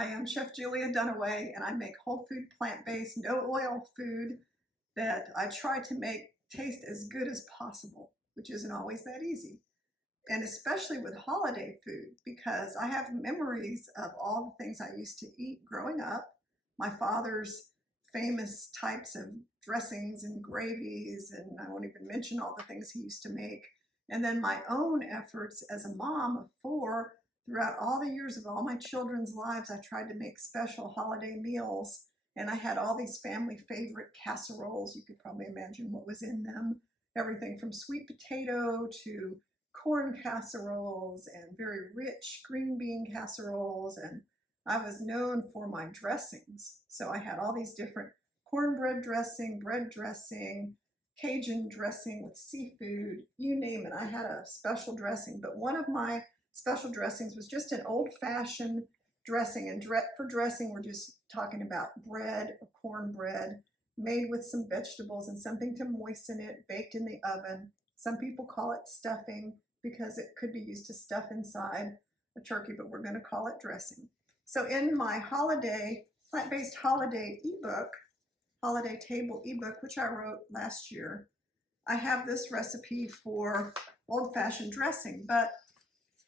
Hi, I'm Chef Julia Dunaway, and I make whole food, plant-based, no oil food that I try to make taste as good as possible, which isn't always that easy. And especially with holiday food, because I have memories of all the things I used to eat growing up. My father's famous types of dressings and gravies, and I won't even mention all the things he used to make. And then my own efforts as a mom of four. Throughout all the years of all my children's lives, I tried to make special holiday meals, and I had all these family favorite casseroles. You could probably imagine what was in them. Everything from sweet potato to corn casseroles and very rich green bean casseroles, and I was known for my dressings. So I had all these different cornbread dressing, bread dressing, Cajun dressing with seafood, you name it. I had a special dressing, but one of my special dressings was just an old-fashioned dressing, and for dressing we're just talking about bread or cornbread made with some vegetables and something to moisten it, baked in the oven. Some people call it stuffing because it could be used to stuff inside a turkey, but we're going to call it dressing. So in my holiday, plant-based holiday ebook, holiday table ebook, which I wrote last year, I have this recipe for old-fashioned dressing, but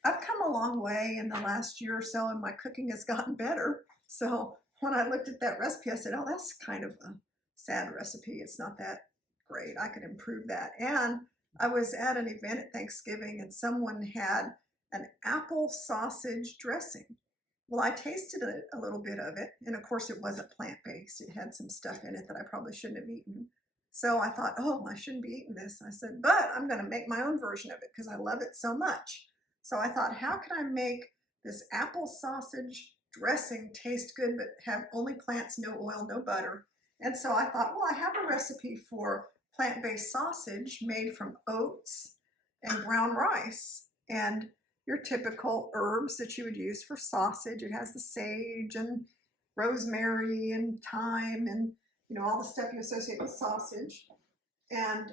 I've come a long way in the last year or so, and my cooking has gotten better. So when I looked at that recipe, I said, oh, that's kind of a sad recipe. It's not that great. I could improve that. And I was at an event at Thanksgiving, and someone had an apple sausage dressing. Well, I tasted a little bit of it, and of course it wasn't plant-based. It had some stuff in it that I probably shouldn't have eaten. So I thought, oh, I shouldn't be eating this. I said, but I'm going to make my own version of it because I love it so much. So I thought, how can I make this apple sausage dressing taste good but have only plants, no oil, no butter? And so I thought, well, I have a recipe for plant-based sausage made from oats and brown rice and your typical herbs that you would use for sausage. It has the sage and rosemary and thyme and, you know, all the stuff you associate with sausage. And,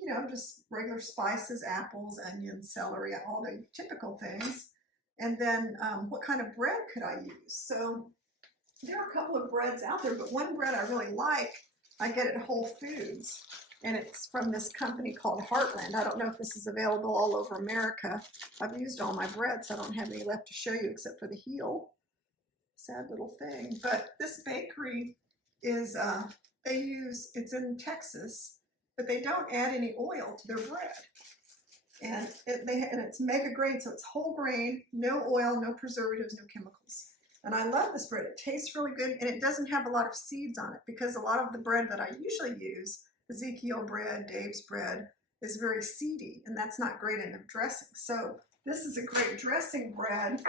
you know, just regular spices, apples, onions, celery, all the typical things. And then what kind of bread could I use? So there are a couple of breads out there, but one bread I really like, I get at Whole Foods, and it's from this company called Heartland. I don't know if this is available all over America. I've used all my bread, so I don't have any left to show you except for the heel. Sad little thing. But this bakery is, it's in Texas, but they don't add any oil to their bread. And it's mega grain, so it's whole grain, no oil, no preservatives, no chemicals. And I love this bread. It tastes really good, and it doesn't have a lot of seeds on it because a lot of the bread that I usually use, Ezekiel bread, Dave's bread, is very seedy, and that's not great in a dressing. So this is a great dressing bread,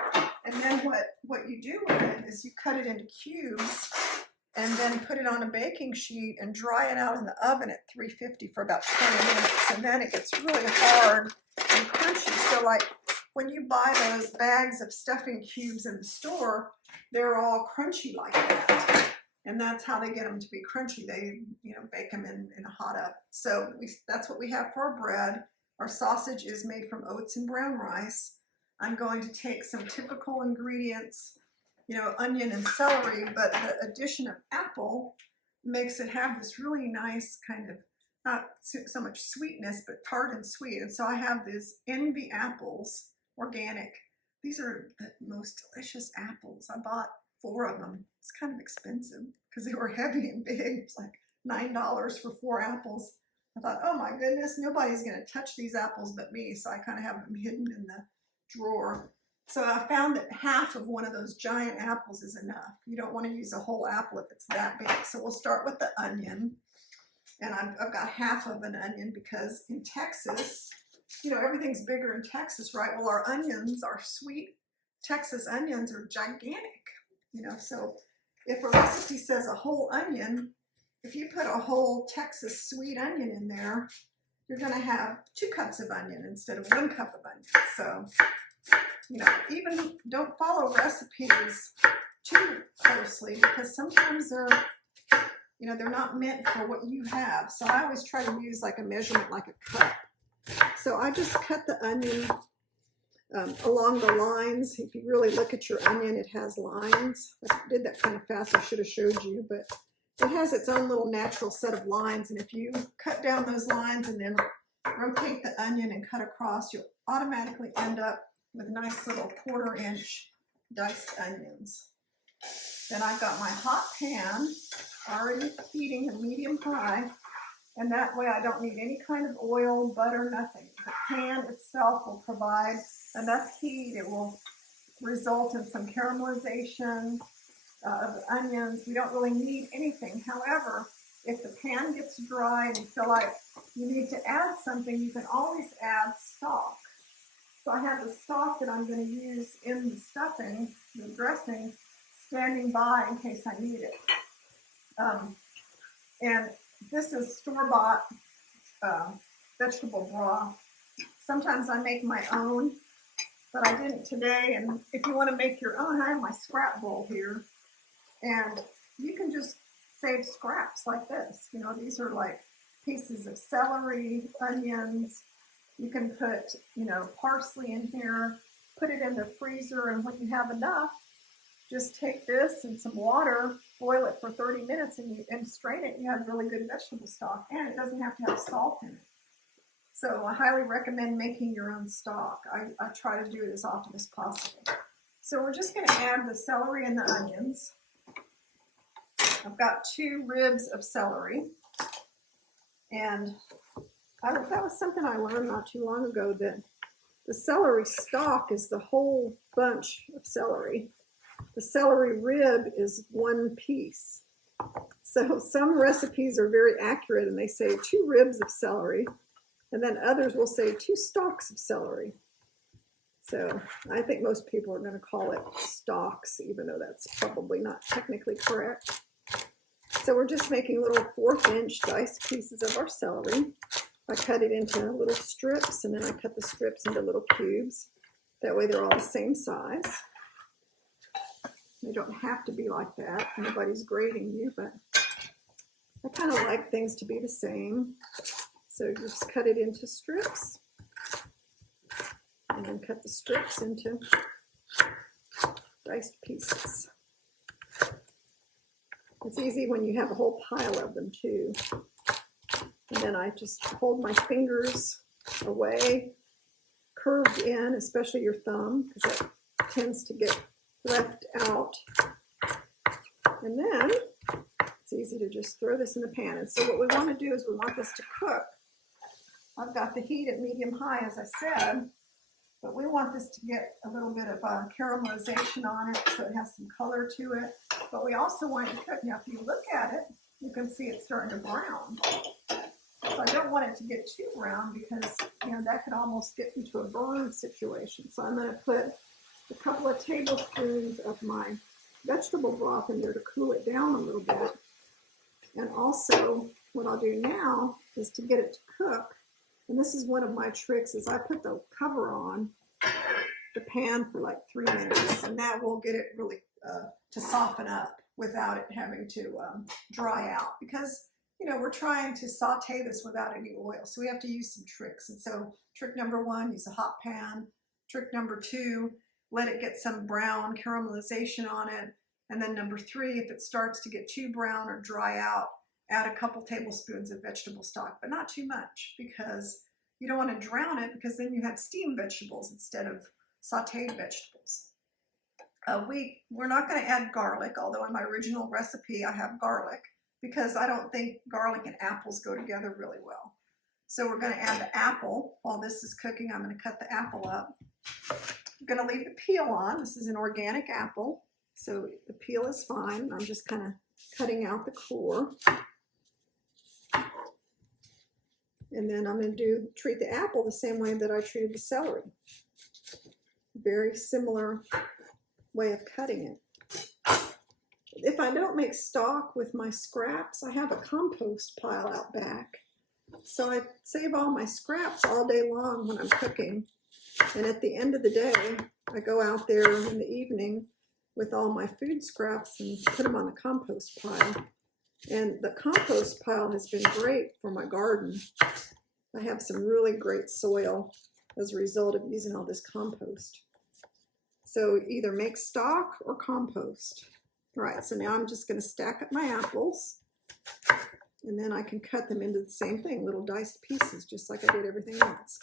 and then what you do with it is you cut it into cubes and then put it on a baking sheet and dry it out in the oven at 350 for about 20 minutes. And then it gets really hard and crunchy. So like when you buy those bags of stuffing cubes in the store, they're all crunchy like that. And that's how they get them to be crunchy. They, you know, bake them in a hot oven. So that's what we have for our bread. Our sausage is made from oats and brown rice. I'm going to take some typical ingredients, you know, onion and celery, but the addition of apple makes it have this really nice kind of, not so much sweetness, but tart and sweet. And so I have these Envy apples, organic. These are the most delicious apples. I bought 4 of them. It's kind of expensive because they were heavy and big. It's like $9 for 4 apples. I thought, oh my goodness, nobody's going to touch these apples but me. So I kind of have them hidden in the drawer. So I found that half of one of those giant apples is enough. You don't want to use a whole apple if it's that big. So we'll start with the onion. And I've got half of an onion because in Texas, you know, everything's bigger in Texas, right? Well, our onions, our sweet Texas onions are gigantic, you know. So if a recipe says a whole onion, if you put a whole Texas sweet onion in there, you're going to have 2 cups of onion instead of 1 cup of onion. So, you know, even don't follow recipes too closely because sometimes they're, you know, they're not meant for what you have. So I always try to use like a measurement like a cup. So I just cut the onion along the lines. If you really look at your onion, it has lines. I did that kind of fast. I should have showed you, but it has its own little natural set of lines. And if you cut down those lines and then rotate the onion and cut across, you'll automatically end up with nice little 1/4 inch diced onions. Then I've got my hot pan already heating at medium high, and that way I don't need any kind of oil, butter, nothing. The pan itself will provide enough heat. It will result in some caramelization of the onions. We don't really need anything. However, if the pan gets dry and you feel like you need to add something, you can always add stock. So I have the stock that I'm going to use in the stuffing, the dressing, standing by in case I need it. And this is store-bought vegetable broth. Sometimes I make my own, but I didn't today. And if you want to make your own, I have my scrap bowl here. And you can just save scraps like this. You know, these are like pieces of celery, onions. You can put, you know, parsley in here, put it in the freezer, and when you have enough, just take this and some water, boil it for 30 minutes, and strain it. You have really good vegetable stock, and it doesn't have to have salt in it. So I highly recommend making your own stock. I try to do it as often as possible. So we're just going to add the celery and the onions. I've got 2 ribs of celery, and that was something I learned not too long ago, that the celery stalk is the whole bunch of celery. The celery rib is one piece. So some recipes are very accurate and they say 2 ribs of celery, and then others will say 2 stalks of celery. So I think most people are going to call it stalks, even though that's probably not technically correct. So we're just making little 1/4 inch diced pieces of our celery. I cut it into little strips, and then I cut the strips into little cubes. That way they're all the same size. They don't have to be like that. Nobody's grading you, but I kind of like things to be the same. So just cut it into strips, and then cut the strips into diced pieces. It's easy when you have a whole pile of them too. And then I just hold my fingers away, curved in, especially your thumb, because that tends to get left out. And then it's easy to just throw this in the pan. And so what we want to do is we want this to cook. I've got the heat at medium high, as I said, but we want this to get a little bit of caramelization on it, so it has some color to it. But we also want it to cook. Now, if you look at it, you can see it's starting to brown. So I don't want it to get too brown, because, you know, that could almost get into a burn situation. So I'm going to put a couple of tablespoons of my vegetable broth in there to cool it down a little bit. And also, what I'll do now is to get it to cook. And this is one of my tricks, is I put the cover on the pan for like 3 minutes, and that will get it really to soften up without it having to dry out, because, you know, we're trying to saute this without any oil, so we have to use some tricks. And so trick number 1, use a hot pan. Trick number 2, let it get some brown caramelization on it. And then number 3, if it starts to get too brown or dry out, add a couple tablespoons of vegetable stock, but not too much, because you don't want to drown it, because then you have steamed vegetables instead of sauteed vegetables. We're not going to add garlic, although in my original recipe I have garlic, because I don't think garlic and apples go together really well. So we're going to add the apple. While this is cooking, I'm going to cut the apple up. I'm going to leave the peel on. This is an organic apple, so the peel is fine. I'm just kind of cutting out the core. And then I'm going to treat the apple the same way that I treated the celery. Very similar way of cutting it. If I don't make stock with my scraps, I have a compost pile out back. So I save all my scraps all day long when I'm cooking. And at the end of the day, I go out there in the evening with all my food scraps and put them on the compost pile. And the compost pile has been great for my garden. I have some really great soil as a result of using all this compost. So either make stock or compost. All right, so now I'm just going to stack up my apples, and then I can cut them into the same thing, little diced pieces, just like I did everything else.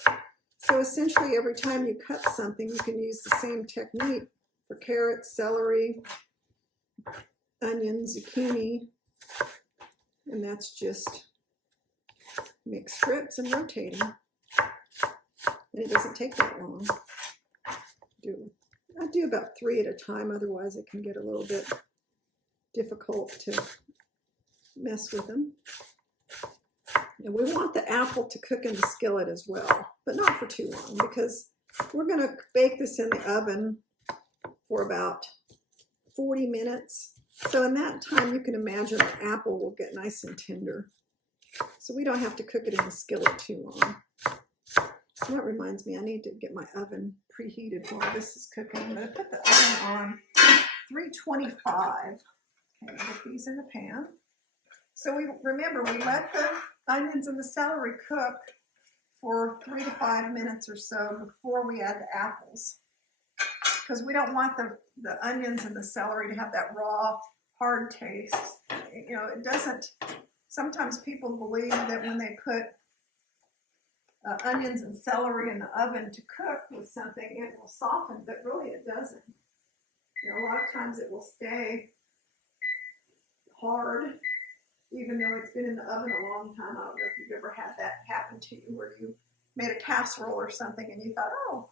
So essentially every time you cut something, you can use the same technique for carrots, celery, onions, zucchini, and that's just make strips and rotate them. And it doesn't take that long. I do about 3 at a time, otherwise it can get a little bit difficult to mess with them. And we want the apple to cook in the skillet as well, but not for too long, because we're going to bake this in the oven for about 40 minutes. So in that time, you can imagine the apple will get nice and tender. So we don't have to cook it in the skillet too long. So that reminds me, I need to get my oven preheated while this is cooking. I'm going to put the oven on 325. Okay, put these in the pan. So remember, we let the onions and the celery cook for 3 to 5 minutes or so before we add the apples, because we don't want the onions and the celery to have that raw, hard taste. You know, it doesn't. Sometimes people believe that when they put onions and celery in the oven to cook with something, it will soften, but really it doesn't. You know, a lot of times it will stay hard, even though it's been in the oven a long time. I don't know if you've ever had that happen to you, where you made a casserole or something and you thought, oh,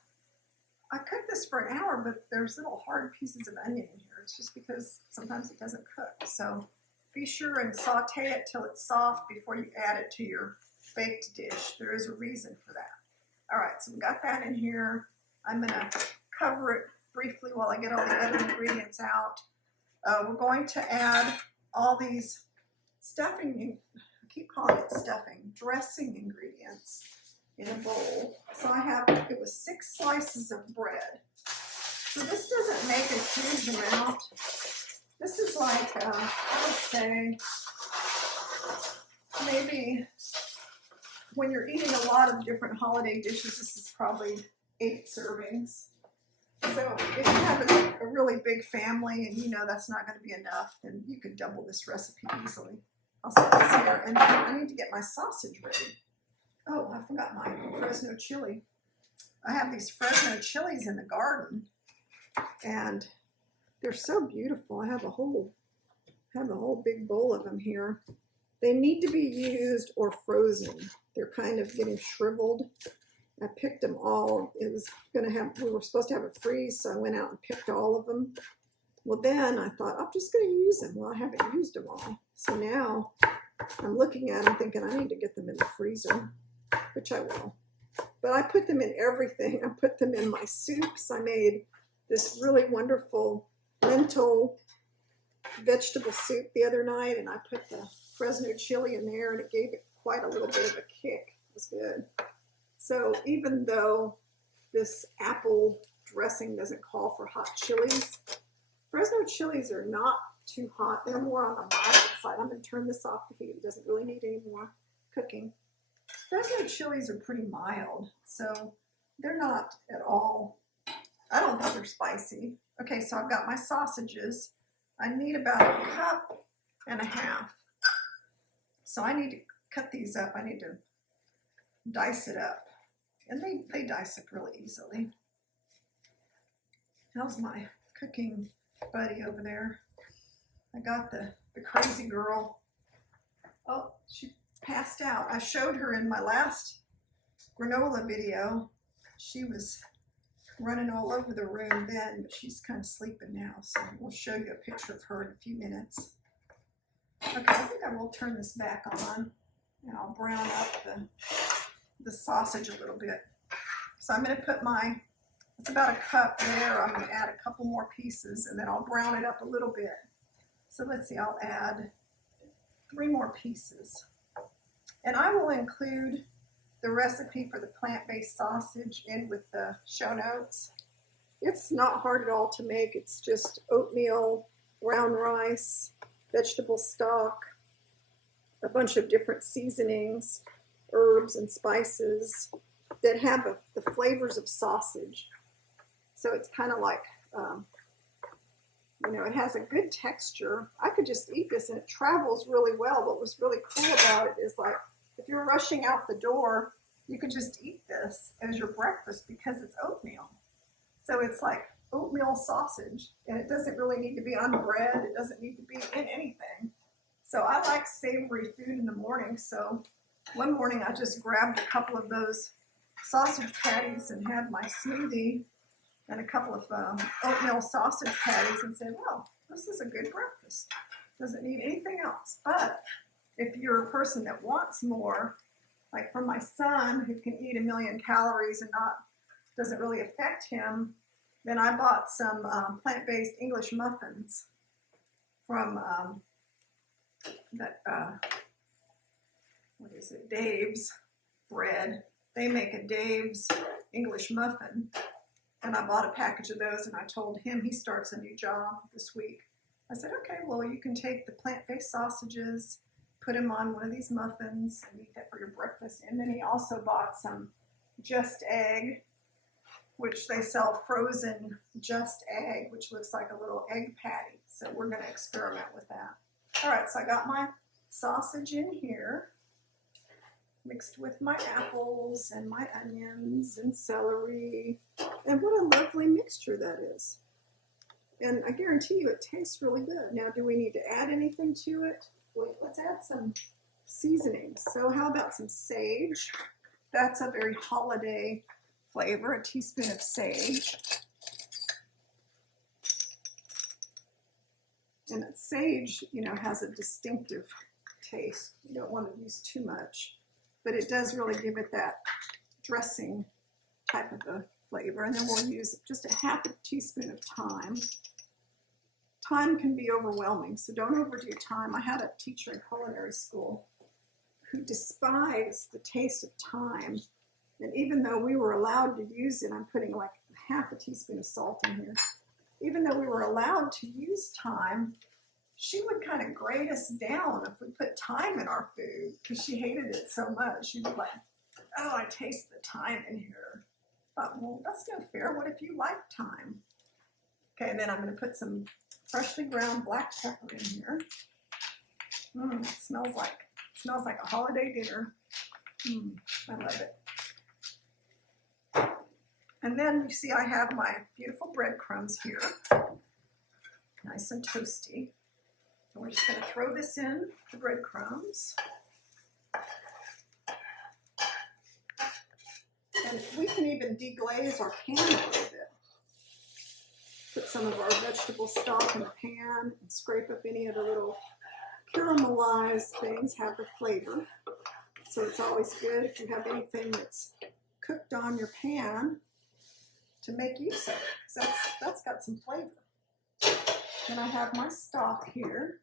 I cooked this for an hour, but there's little hard pieces of onion in here. It's just because sometimes it doesn't cook. So be sure and saute it till it's soft before you add it to your baked dish. There is a reason for that. All right, so we got that in here. I'm gonna cover it briefly while I get all the other ingredients out. We're going to add all these stuffing, I keep calling it stuffing, dressing ingredients in a bowl. So I have, it was 6 slices of bread. So this doesn't make a huge amount. This is like, I would say, maybe when you're eating a lot of different holiday dishes, this is probably 8 servings. So if you have a really big family and you know that's not going to be enough, then you could double this recipe easily. I'll set this here, and then I need to get my sausage ready. Oh, I forgot my Fresno chili. I have these Fresno chilies in the garden, and they're so beautiful. I have a whole big bowl of them here. They need to be used or frozen. They're kind of getting shriveled. I picked them all. It was going to have, we were supposed to have a freeze, so I went out and picked all of them. Well, then I thought, I'm just going to use them. Well, I haven't used them all. So now I'm looking at them thinking I need to get them in the freezer, which I will. But I put them in everything. I put them in my soups. I made this really wonderful lentil vegetable soup the other night, and I put the Fresno chili in there, and it gave it quite a little bit of a kick. It was good. So even though this apple dressing doesn't call for hot chilies, Fresno chilies are not too hot. They're more on the mild side. I'm going to turn this off the heat. It doesn't really need any more cooking. Fresno chilies are pretty mild, so they're not at all, I don't think they're spicy. Okay, so I've got my sausages. I need about 1.5 cups. So I need to cut these up. I need to dice it up. And they dice up really easily. How's my cooking buddy over there? I got the crazy girl. Oh, she passed out. I showed her in my last granola video. She was running all over the room then, but she's kind of sleeping now. So we'll show you a picture of her in a few minutes. Okay, I think I will turn this back on, and I'll brown up the sausage a little bit. So I'm going to put it's about 1 cup there. I'm going to add a couple more pieces, and then I'll brown it up a little bit. So let's see, I'll add 3 more pieces. And I will include the recipe for the plant-based sausage in with the show notes. It's not hard at all to make. It's just oatmeal, brown rice, vegetable stock, a bunch of different seasonings, herbs and spices, that have the flavors of sausage. So it's kind of like, you know, it has a good texture. I could just eat this and it travels really well. What was really cool about it is, like, if you're rushing out the door, you could just eat this as your breakfast because it's oatmeal. So it's like oatmeal sausage, and it doesn't really need to be on bread. It doesn't need to be in anything. So I like savory food in the morning. So one morning I just grabbed a couple of those sausage patties and had my smoothie and a couple of oatmeal sausage patties and said, well, this is a good breakfast. Doesn't need anything else. But if you're a person that wants more, like for my son who can eat 1,000,000 calories and doesn't really affect him, then I bought some plant-based English muffins from what is it, Dave's Bread. They make a Dave's English muffin. And I bought a package of those, and I told him, he starts a new job this week. I said, okay, well, you can take the plant-based sausages, put them on one of these muffins, and eat that for your breakfast. And then he also bought some Just Egg, which they sell frozen Just Egg, which looks like a little egg patty. So we're going to experiment with that. All right, so I got my sausage in here, mixed with my apples and my onions and celery. And what a lovely mixture that is. And I guarantee you it tastes really good. Now, do we need to add anything to it? Well, let's add some seasonings. So how about some sage? That's a very holiday flavor, a teaspoon of sage. And that sage, you know, has a distinctive taste. You don't want to use too much, but it does really give it that dressing type of a flavor. And then we'll use just a half a teaspoon of thyme. Thyme can be overwhelming, so don't overdo thyme. I had a teacher in culinary school who despised the taste of thyme. And even though we were allowed to use it, I'm putting like half a teaspoon of salt in here. Even though we were allowed to use thyme, she would kind of grade us down if we put thyme in our food because she hated it so much. She'd be like, oh, I taste the thyme in here. I thought, well, that's no fair. What if you like thyme? Okay, and then I'm going to put some freshly ground black pepper in here. It smells like a holiday dinner. I love it. And then you see I have my beautiful breadcrumbs here, nice and toasty. So we're just going to throw this in the breadcrumbs. And we can even deglaze our pan a little bit. Put some of our vegetable stock in the pan and scrape up any of the little caramelized things, have the flavor. So it's always good if you have anything that's cooked on your pan to make use of it, because that's got some flavor. Then I have my stock here,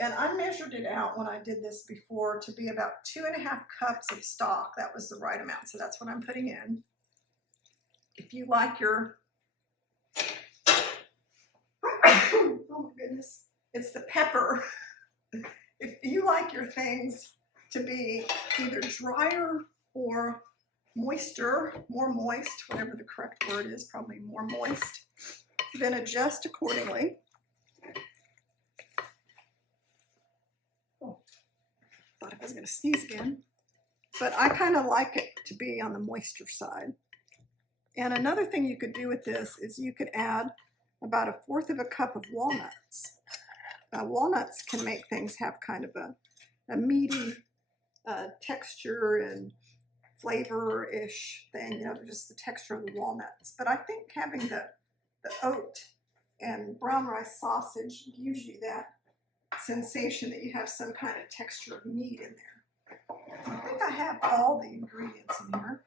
and I measured it out when I did this before to be about 2.5 cups of stock. That was the right amount, so that's what I'm putting in. If you like your, oh my goodness, it's the pepper. If you like your things to be either drier or moister, more moist, whatever the correct word is, probably more moist, then adjust accordingly. Oh, thought I was going to sneeze again. But I kind of like it to be on the moisture side. And another thing you could do with this is you could add about 1/4 cup of walnuts. Walnuts can make things have kind of a meaty texture and flavor-ish thing, you know, just the texture of the walnuts. But I think having the oat and brown rice sausage gives you that sensation that you have some kind of texture of meat in there. I think I have all the ingredients in here.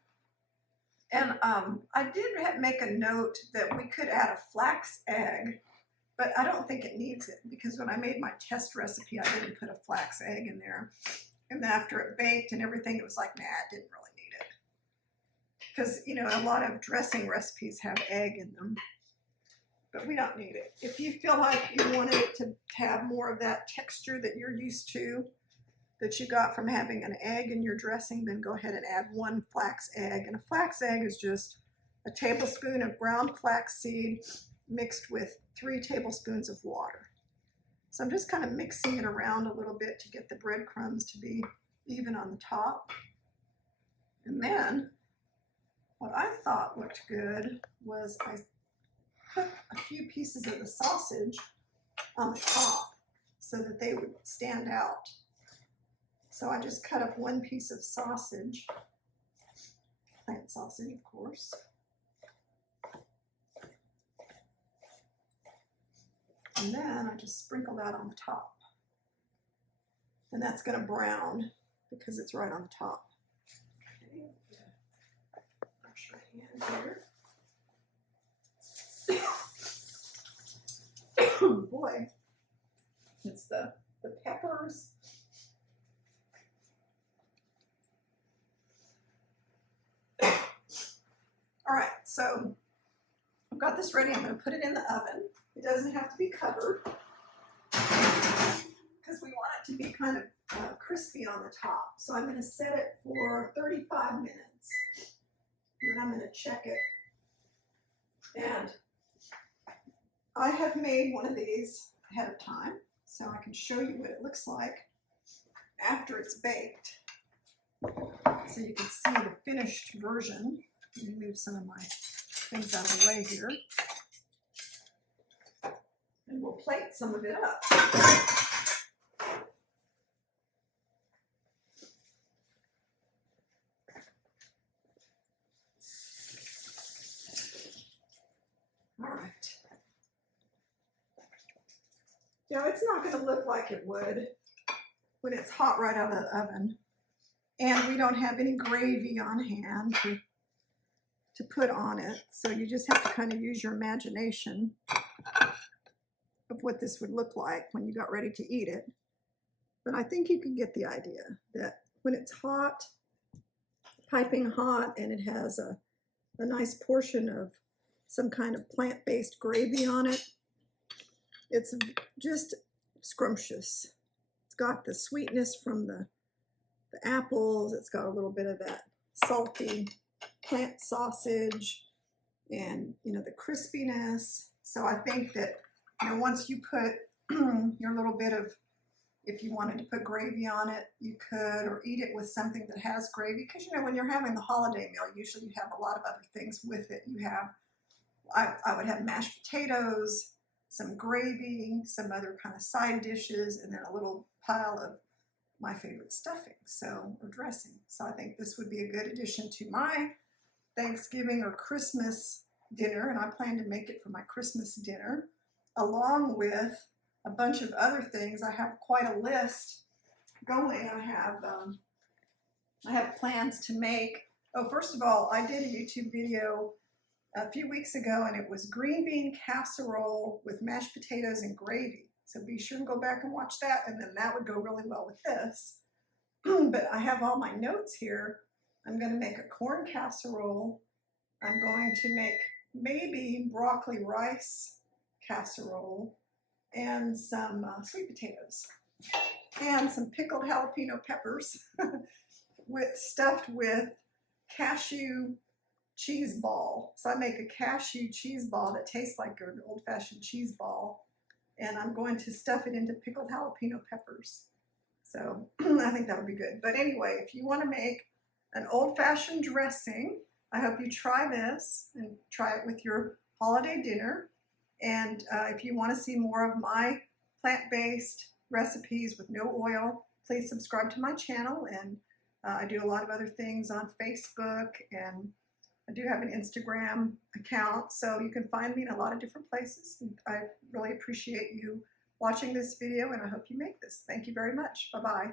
And I did make a note that we could add a flax egg, but I don't think it needs it because when I made my test recipe, I didn't put a flax egg in there. And after it baked and everything, it was like, nah, it didn't really need it. Because, you know, a lot of dressing recipes have egg in them, but we don't need it. If you feel like you wanted it to have more of that texture that you're used to, that you got from having an egg in your dressing, then go ahead and add 1 flax egg. And a flax egg is just a tablespoon of ground flaxseed mixed with 3 tablespoons of water. So I'm just kind of mixing it around a little bit to get the breadcrumbs to be even on the top. And then what I thought looked good was I put a few pieces of the sausage on the top so that they would stand out. So I just cut up 1 piece of sausage, plant sausage, of course. And then I just sprinkle that on the top. And that's going to brown because it's right on the top. Okay, brush my hand here. Boy, it's the peppers. All right, so I've got this ready. I'm going to put it in the oven. It doesn't have to be covered because we want it to be kind of crispy on the top. So I'm going to set it for 35 minutes. And then I'm going to check it. And I have made one of these ahead of time, so I can show you what it looks like after it's baked. So you can see the finished version. Let me move some of my things out of the way here. And we'll plate some of it up. All right. Now it's not going to look like it would when it's hot right out of the oven. And we don't have any gravy on hand to put on it. So you just have to kind of use your imagination of what this would look like when you got ready to eat it. But I think you can get the idea that when it's hot, piping hot, and it has a nice portion of some kind of plant-based gravy on it, it's just scrumptious. It's got the sweetness from the apples. It's got a little bit of that salty plant sausage and, you know, the crispiness. So I think that, you know, once you put your little bit of, if you wanted to put gravy on it, you could, or eat it with something that has gravy. Because, you know, when you're having the holiday meal, usually you have a lot of other things with it. You have, I would have mashed potatoes, some gravy, some other kind of side dishes, and then a little pile of my favorite stuffing, or dressing. So I think this would be a good addition to my Thanksgiving or Christmas dinner, and I plan to make it for my Christmas dinner, along with a bunch of other things. I have quite a list going. I have plans to make, first of all, I did a YouTube video a few weeks ago, and it was green bean casserole with mashed potatoes and gravy. So be sure and go back and watch that, and then that would go really well with this. But I have all my notes here. I'm going to make a corn casserole. I'm going to make maybe broccoli rice casserole and some sweet potatoes and some pickled jalapeno peppers stuffed with cashew cheese ball. So I make a cashew cheese ball that tastes like an old-fashioned cheese ball, and I'm going to stuff it into pickled jalapeno peppers. So I think that would be good. But anyway, if you want to make an old-fashioned dressing, I hope you try this and try it with your holiday dinner. And if you want to see more of my plant-based recipes with no oil, please subscribe to my channel. And I do a lot of other things on Facebook, and I do have an Instagram account, so you can find me in a lot of different places. And I really appreciate you watching this video, and I hope you make this. Thank you very much. Bye-bye.